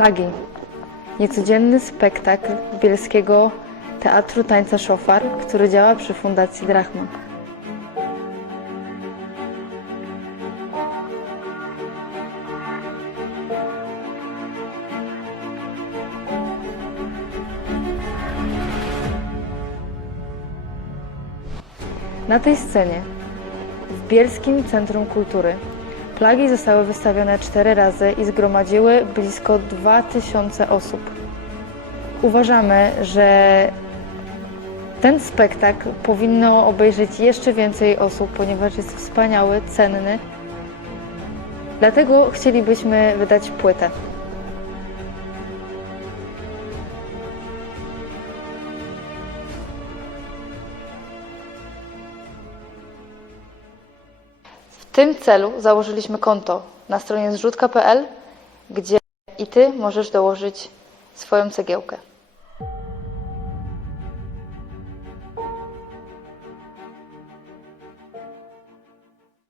Plagi. Niecodzienny spektakl bielskiego Teatru Tańca Szofar, który działa przy Fundacji Drachma. Na tej scenie, w Bielskim Centrum Kultury, plagi zostały wystawione cztery razy i zgromadziły blisko 2000 osób. Uważamy, że ten spektakl powinno obejrzeć jeszcze więcej osób, ponieważ jest wspaniały, cenny. Dlatego chcielibyśmy wydać płytę. Tym celu założyliśmy konto na stronie zrzutka.pl, gdzie i Ty możesz dołożyć swoją cegiełkę.